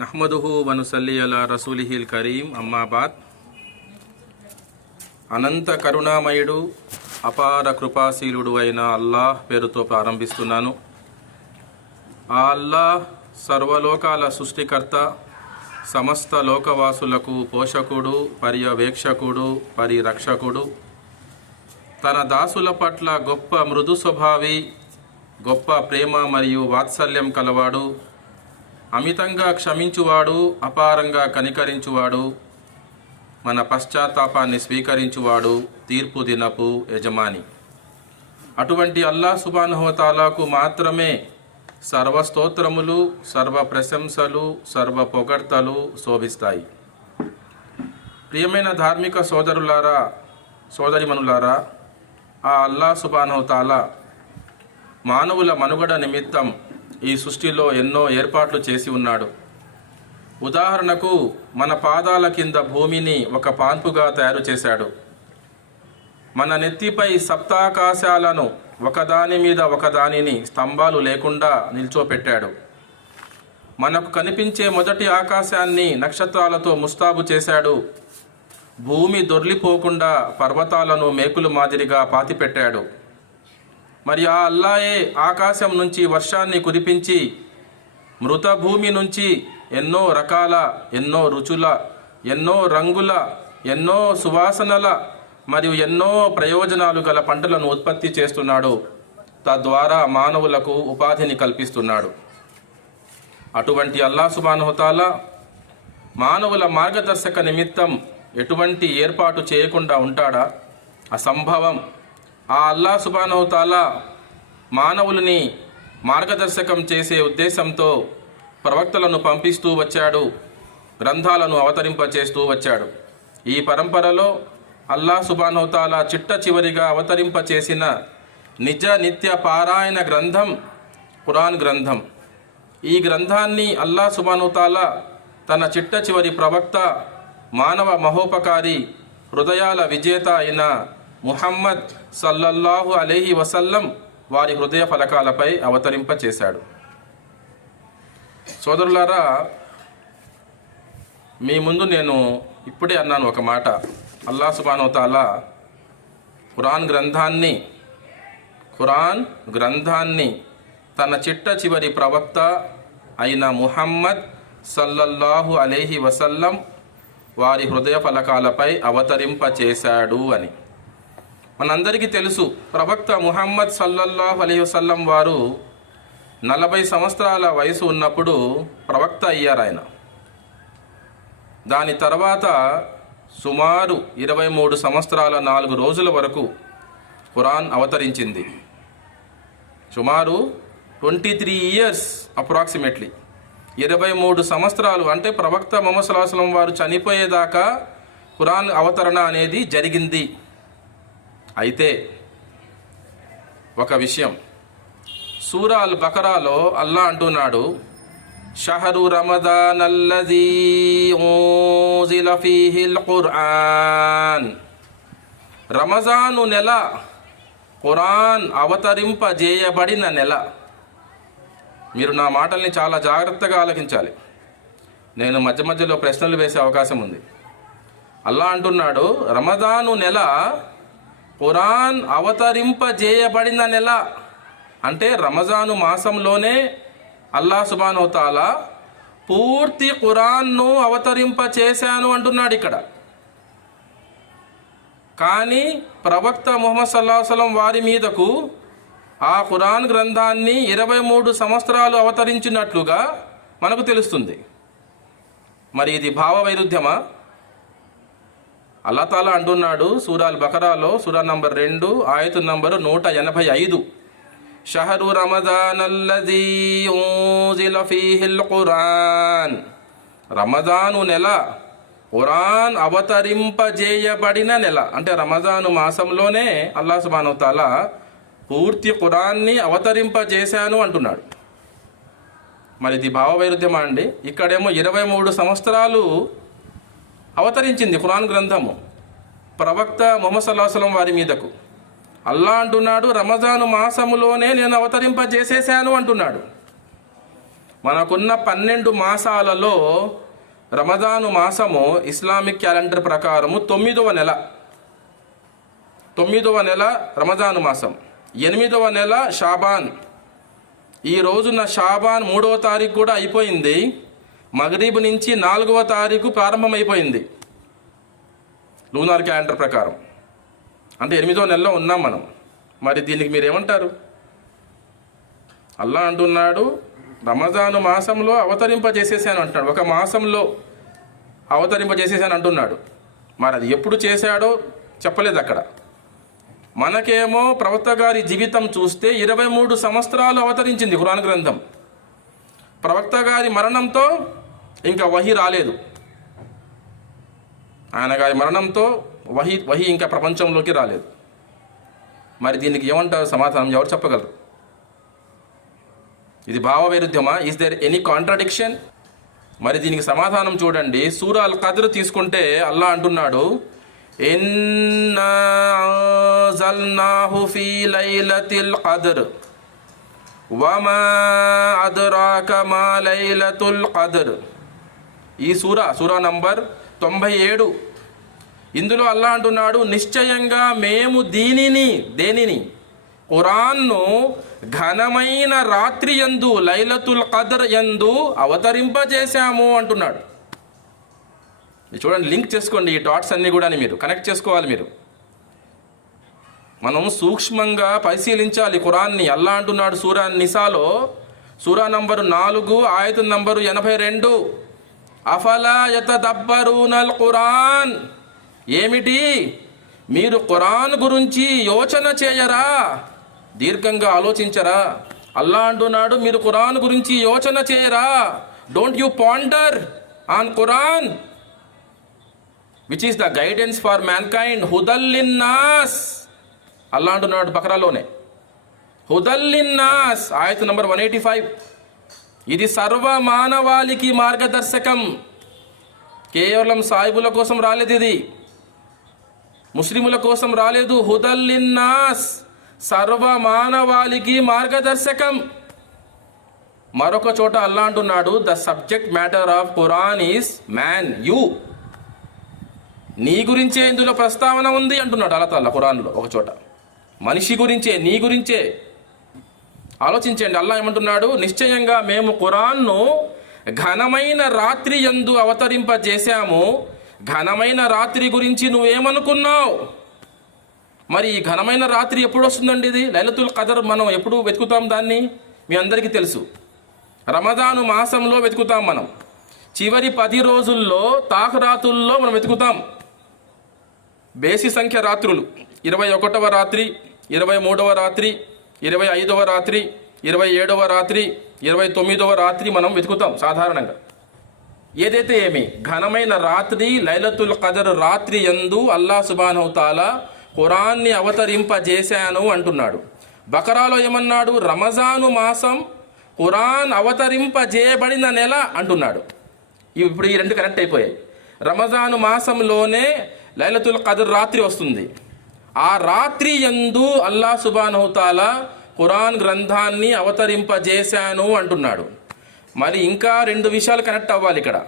నహ్మదుహు వనుసల్లి అలా రసూలిహిల్ కరీం అమ్మాబాద్. అనంత కరుణామయుడు అపార కృపాశీలుడు అయిన అల్లాహ్ పేరుతో ప్రారంభిస్తున్నాను. ఆ అల్లాహ్ సర్వలోకాల సృష్టికర్త సమస్త లోకవాసులకు పోషకుడు పర్యవేక్షకుడు పరిరక్షకుడు. తన దాసుల పట్ల గొప్ప మృదు స్వభావి గొప్ప ప్రేమ మరియు వాత్సల్యం కలవాడు. అమితంగా క్షమించువాడు అపారంగా కనికరించువాడు మన పశ్చాత్తాపాన్ని స్వీకరించువాడు తీర్పు దినపు యజమాని. అటువంటి అల్లా సుబానుహోతాలాకు మాత్రమే సర్వస్తోత్రములు సర్వ ప్రశంసలు సర్వ పొగడ్తలు శోభిస్తాయి. ప్రియమైన ధార్మిక సోదరులారా సోదరిమనులారా ఆ అల్లా సుబానుహోతాలా మానవుల మనుగడ నిమిత్తం ఈ సృష్టిలో ఎన్నో ఏర్పాట్లు చేసి ఉన్నాడు. ఉదాహరణకు మన పాదాల కింద భూమిని ఒక పాన్పుగా తయారు చేశాడు. మన నెత్తిపై సప్తాకాశాలను ఒకదాని మీద ఒకదానిని స్తంభాలు లేకుండా నిల్చోపెట్టాడు. మనకు కనిపించే మొదటి ఆకాశాన్ని నక్షత్రాలతో ముస్తాబు చేశాడు. భూమి దొర్లిపోకుండా పర్వతాలను మేకులు మాదిరిగా పాతిపెట్టాడు. మరి ఆ అల్లాయే ఆకాశం నుంచి వర్షాన్ని కురిపించి మృత భూమి నుంచి ఎన్నో రకాల ఎన్నో రుచుల ఎన్నో రంగుల ఎన్నో సువాసనల మరియు ఎన్నో ప్రయోజనాలు గల పంటలను ఉత్పత్తి చేస్తున్నాడు. తద్వారా మానవులకు ఉపాధిని కల్పిస్తున్నాడు. అటువంటి అల్లా సుబానుహతాల మానవుల మార్గదర్శక నిమిత్తం ఎటువంటి ఏర్పాటు చేయకుండా ఉంటాడా? అసంభవం. ఆ అల్లా సుబానవుతాల మానవులని మార్గదర్శకం చేసే ఉద్దేశంతో ప్రవక్తలను పంపిస్తూ వచ్చాడు గ్రంథాలను అవతరింపచేస్తూ వచ్చాడు. ఈ పరంపరలో అల్లా సుబానవుతాల చిట్ట చివరిగా అవతరింప చేసిన నిజ నిత్య పారాయణ గ్రంథం ఖురాన్ గ్రంథం. ఈ గ్రంథాన్ని అల్లా సుబానుతాల తన చిట్ట చివరి ప్రవక్త మానవ మహోపకారి హృదయాల విజేత అయిన ముహమ్మద్ సల్లల్లాహు అలీహి వసల్లం వారి హృదయ ఫలకాలపై అవతరింప చేశాడు సోదరులారా మీ ముందు నేను ఇప్పుడే అన్నాను ఒక మాట. అల్లా సుబానోతాలా ఖురాన్ గ్రంథాన్ని ఖురాన్ గ్రంథాన్ని తన చిట్ట చివరి ప్రవక్త అయిన ముహమ్మద్ సల్లల్లాహు అలీహి వసల్లం వారి హృదయ ఫలకాలపై అవతరింప చేశాడు అని. మనందరికీ తెలుసు ప్రవక్త ముహమ్మద్ సల్లల్లాహు అలైహి వసల్లం వారు నలభై సంవత్సరాల వయసు ఉన్నప్పుడు ప్రవక్త అయ్యారు ఆయన. దాని తర్వాత సుమారు ఇరవై మూడు సంవత్సరాల నాలుగు రోజుల వరకు ఖురాన్ అవతరించింది. సుమారు ట్వంటీ త్రీ ఇయర్స్ అప్రాక్సిమేట్లీ. ఇరవై మూడు సంవత్సరాలు అంటే ప్రవక్త మొహమ్మద్ సల్లాహం వారు చనిపోయేదాకా ఖురాన్ అవతరణ అనేది జరిగింది. అయితే ఒక విషయం. సూరా అల్ బకరాలో అల్లా అంటున్నాడు షహరు రమదాన్ అల్లదీ ఊజిల ఫీహిల్ ఖుర్ఆన్. రమజాను నెల ఖురాన్ అవతరింపజేయబడిన నెల. మీరు నా మాటల్ని చాలా జాగ్రత్తగా ఆలకించాలి. నేను మధ్య మధ్యలో ప్రశ్నలు వేసే అవకాశం ఉంది. అల్లా అంటున్నాడు రమదాను నెల ఖురాన్ అవతరింపజేయబడిన నెల అంటే రమజాను మాసంలోనే అల్లా సుబానోతాల పూర్తి ఖురాన్ను అవతరింప చేశాను అంటున్నాడు ఇక్కడ. కానీ ప్రవక్త ముహమ్మద్ సల్లాహలం వారి మీదకు ఆ ఖురాన్ గ్రంథాన్ని ఇరవై మూడు సంవత్సరాలు అవతరించినట్లుగా మనకు తెలుస్తుంది. మరి ఇది భావ వైరుధ్యమా? అల్లాతాలా అంటున్నాడు సూరాల్ బకరాలో సూరా నంబర్ రెండు ఆయత నంబరు నూట ఎనభై ఐదు. షహరు రమజాన్ ఖురాన్. రమజాను నెల ఖురాన్ అవతరింపజేయబడిన నెల. అంటే రమజాను మాసంలోనే అల్లా సుబాను తాలా పూర్తి ఖురాన్ని అవతరింపజేశాను అంటున్నాడు. మరి ఇది భావవైరుధ్యమా అండి? ఇక్కడేమో ఇరవై మూడు సంవత్సరాలు అవతరించింది ఖురాన్ గ్రంథము. ప్రవక్త మొహమ్మద్ సల్లాహసలం వారి మీదకు. అల్లా అంటున్నాడు రమజాను మాసములోనే నేను అవతరింపజేసేసాను అంటున్నాడు. మనకున్న పన్నెండు మాసాలలో రమజాను మాసము ఇస్లామిక్ క్యాలెండర్ ప్రకారము తొమ్మిదవ నెల. తొమ్మిదవ నెల రమజాను మాసం. ఎనిమిదవ నెల షాబాన్. ఈ రోజున షాబాన్ మూడవ తారీఖు కూడా అయిపోయింది. మగరీబ్ నుంచి నాలుగవ తారీఖు ప్రారంభమైపోయింది. లూనార్ క్యాలెండర్ ప్రకారం. అంటే ఎనిమిదో నెలలో ఉన్నాం మనం. మరి దీనికి మీరేమంటారు? అల్లా అంటున్నాడు రమజాను మాసంలో అవతరింపజేసేసాను అంటున్నాడు. ఒక మాసంలో అవతరింపజేసేసాను అంటున్నాడు. మరి అది ఎప్పుడు చేశాడో చెప్పలేదు అక్కడ. మనకేమో ప్రవక్త గారి జీవితం చూస్తే ఇరవై మూడు సంవత్సరాలు అవతరించింది ఖురాన్ గ్రంథం. ప్రవక్త గారి మరణంతో ఇంకా వహి రాలేదు. ఆయన గారి మరణంతో వహి వహి ఇంకా ప్రపంచంలోకి రాలేదు. మరి దీనికి ఏమంటారు సమాధానం? ఎవరు చెప్పగలరు? ఇది భావ వైరుధ్యమా ఈస్ దేర్ ఎనీ కాంట్రడిక్షన్ మరి దీనికి సమాధానం చూడండి. సూరా అల్ కద్ర్ తీసుకుంటే అల్లా అంటున్నాడు కద్ర్ వమా అదురాక మా లైలతుల్ కద్ర్ ఈ సూరా సూరా నంబర్ తొంభై ఏడు. ఇందులో అల్లా అంటున్నాడు నిశ్చయంగా మేము దీనిని దేనిని? ఖురాన్ను ఘనమైన రాత్రి యందు లైలతుల్ కదర్ యందు అవతరింపజేశాము అంటున్నాడు. చూడండి లింక్ చేసుకోండి ఈ డాట్స్ అన్నీ కూడా మీరు కనెక్ట్ చేసుకోవాలి మీరు. మనం సూక్ష్మంగా పరిశీలించాలి ఖురాన్ని. అల్లా అంటున్నాడు సూరా నిసాలో సూరా నంబరు నాలుగు ఆయత నంబరు ఎనభై రెండు. అఫలా యతదబ్బరూనల్ ఖురాన్ ఏమిటి? మీరు ఖురాన్ గురించి యోచన చేయరా? దీర్ఘంగా ఆలోచించరా. అల్లా అంటున్నాడు మీరు ఖురాన్ గురించి యోచన చేయరా? Don't you ponder on Quran which is the guidance for mankind హుదల్లిన్నాస్ అల్లా అంటున్నాడు బకరాలోనే. హుదల్లిన్నాస్ ఆయత నంబర్ వన్ ఎయిటీ ఫైవ్. ఇది సర్వ మానవాళికి మార్గదర్శకం. కేవలం సాయిబుల కోసం రాలేదు ఇది. ముస్లిముల కోసం రాలేదు. హుదల్లిన్నాస్ సర్వ మానవాళికి మార్గదర్శకం. మరొక చోట అల్లా అంటున్నాడు the subject matter of Quran is man you నీ గురించే ఇందులో ప్రస్తావన ఉంది అంటున్నాడు అల్లతాల్లా ఖురాన్లో ఒక చోట. మనిషి గురించే నీ గురించే. ఆలోచించండి. అల్లా ఏమంటున్నాడు? నిశ్చయంగా మేము ఖురాన్ను ఘనమైన రాత్రి ఎందు అవతరింపజేశాము. ఘనమైన రాత్రి గురించి నువ్వేమనుకున్నావు? మరి ఈ ఘనమైన రాత్రి ఎప్పుడు వస్తుందండి ఇది? లలితుల్ కదర్ మనం ఎప్పుడు వెతుకుతాం దాన్ని? మీ అందరికీ తెలుసు. రమదాను మాసంలో వెతుకుతాం మనం. చివరి పది రోజుల్లో తాహరాతుల్లో మనం వెతుకుతాం. బేసి సంఖ్య రాత్రులు. ఇరవై ఒకటవ రాత్రి ఇరవై మూడవ రాత్రి ఇరవై ఐదవ రాత్రి ఇరవై ఏడవ రాత్రి ఇరవై తొమ్మిదవ రాత్రి మనం వెతుకుతాం సాధారణంగా. ఏదైతే ఏమి? ఘనమైన రాత్రి లైలతుల్ కదర్ రాత్రి ఎందు అల్లా సుబానవుతాల ఖురాన్ని అవతరింపజేశాను అంటున్నాడు. బకరాలో ఏమన్నాడు? రమజాను మాసం ఖురాన్ అవతరింపజేయబడిన నెల అంటున్నాడు. ఇప్పుడు ఈ రెండు కనెక్ట్ అయిపోయాయి. రమజాను మాసంలోనే లైలతుల్ కదర్ రాత్రి వస్తుంది. ఆ రాత్రి ఎందు అల్లా సుబానవుతాల ఖురాన్ గ్రంథాన్ని అవతరింపజేశాను అంటున్నాడు. మరి ఇంకా రెండు విషయాలు కనెక్ట్ అవ్వాలి ఇక్కడ.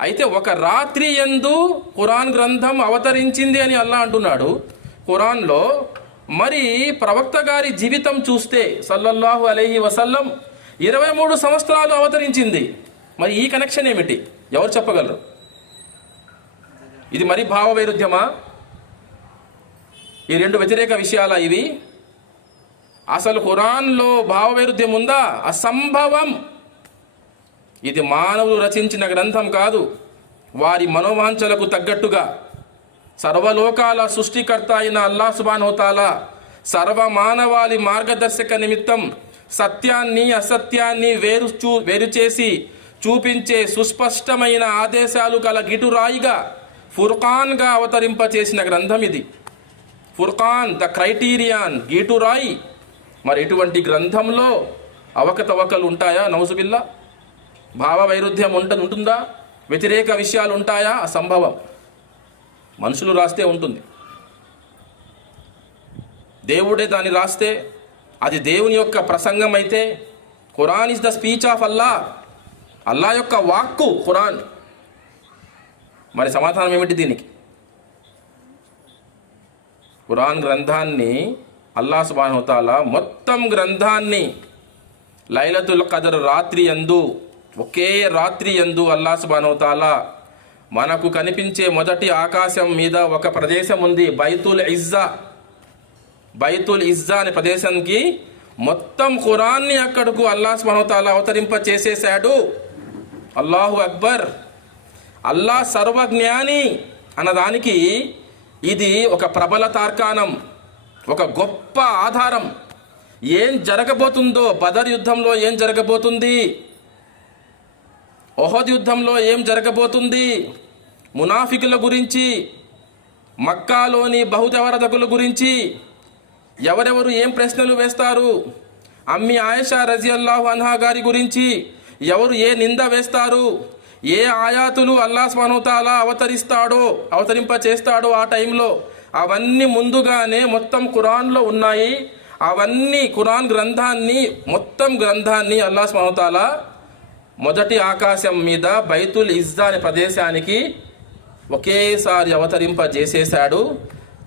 అయితే ఒక రాత్రి ఎందు ఖురాన్ గ్రంథం అవతరించింది అని అల్లా అంటున్నాడు. ఖురాన్లో మరి ప్రవక్త గారి జీవితం చూస్తే సల్లల్లాహు అలైహి వసల్లం ఇరవై మూడు సంవత్సరాలు అవతరించింది. మరి ఈ కనెక్షన్ ఏమిటి? ఎవరు చెప్పగలరు? ఇది మరి భావ వైరుధ్యమా ఈ రెండు వ్యతిరేక విషయాల ఇవి? అసలు ఖురాన్లో భావవైరుధ్యం ఉందా? అసంభవం. ఇది మానవులు రచించిన గ్రంథం కాదు. వారి మనోవాంఛలకు తగ్గట్టుగా. సర్వలోకాల సృష్టికర్త అయిన అల్లా సుబానోతాల సర్వ మానవాళి మార్గదర్శక నిమిత్తం సత్యాన్ని అసత్యాన్ని వేరు చూ వేరు చేసి చూపించే సుస్పష్టమైన ఆదేశాలు గల గిటురాయిగా ఫుర్ఖాన్గా అవతరింపచేసిన గ్రంథం ఇది. ఫుర్ఖాన్ ద క్రైటీరియాన్ గీటురాయి. మరి ఇటువంటి గ్రంథంలో అవకతవకలు ఉంటాయా? నౌజుబిల్లా. భావ వైరుధ్యం ఉంట ఉంటుందా? వ్యతిరేక విషయాలు ఉంటాయా? అసంభవం. మనుషులు రాస్తే ఉంటుంది. దేవుడే దాన్ని రాస్తే అది దేవుని యొక్క ప్రసంగం అయితే Quran is the speech of Allah అల్లా యొక్క వాక్కు ఖురాన్. మరి సమాధానం ఏమిటి దీనికి? ఖురాన్ గ్రంథాన్ని అల్లా సుబానుతాల మొత్తం గ్రంథాన్ని లైలతుల్ కదర్ రాత్రి ఎందు ఒకే రాత్రి ఎందు అల్లా సుబానుతాల మనకు కనిపించే మొదటి ఆకాశం మీద ఒక ప్రదేశం ఉంది బైతుల్ ఇజ్జా. బైతుల్ ఇజ్జా అనే ప్రదేశానికి మొత్తం ఖురాన్ని అక్కడకు అల్లా సుబానుతాల అవతరింప చేసేశాడు అల్లాహు అక్బర్. అల్లా సర్వజ్ఞాని అన్నదానికి ఇది ఒక ప్రబల తార్కాణం ఒక గొప్ప ఆధారం. ఏం జరగబోతుందో బదర్ యుద్ధంలో ఏం జరగబోతుంది? ఒహద్ యుద్ధంలో ఏం జరగబోతుంది? మునాఫికుల గురించి మక్కాలోని బహుదవరదకుల గురించి ఎవరెవరు ఏం ప్రశ్నలు వేస్తారు? అమ్మి ఆయేషా రజియల్లాహు అన్హా గారి గురించి ఎవరు ఏ నింద వేస్తారు? ఏ ఆయాతులు అల్లా స్వనుతాల అవతరిస్తాడో అవతరింప చేస్తాడో ఆ టైంలో అవన్నీ ముందుగానే మొత్తం కురాన్లో ఉన్నాయి. అవన్నీ కురాన్ గ్రంథాన్ని మొత్తం గ్రంథాన్ని అల్లా స్వనుతాల మొదటి ఆకాశం మీద బైతుల్ ఇజ్జా అనే ప్రదేశానికి ఒకేసారి అవతరింప చేసేశాడు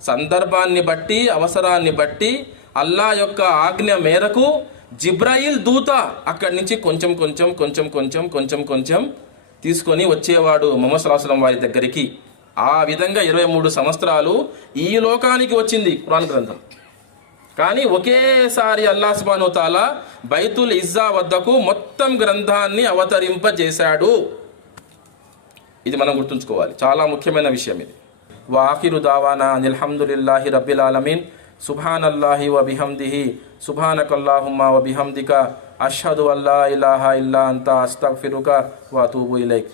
సందర్భాన్ని బట్టి అవసరాన్ని బట్టి అల్లా యొక్క ఆజ్ఞ మేరకు జిబ్రాయిల్ దూత అక్కడి నుంచి కొంచెం కొంచెం కొంచెం కొంచెం కొంచెం కొంచెం తీసుకొని వచ్చేవాడు మొహమ్మద్ వారి దగ్గరికి. ఆ విధంగా ఇరవై మూడు సంవత్సరాలు ఈ లోకానికి వచ్చింది పురాణ గ్రంథం. కానీ ఒకేసారి అల్లా సుబాను తాలా బైతుల్ ఇజ్జా వద్దకు మొత్తం గ్రంథాన్ని అవతరింపజేశాడు. ఇది మనం గుర్తుంచుకోవాలి. చాలా ముఖ్యమైన విషయం ఇది. వాఖిరు దావానా అనిల్హమ్దులిల్లాహి రబ్బిల్ ఆలమీన్. సుభానల్లాహి వ బిహమ్దిహి సుభానకల్లాహుమ్మా వ আশহাদু আল্লাহ ইলাহা ইল্লা আন্তা আস্তাগফিরুকা ওয়া আতুবু ইলাইক।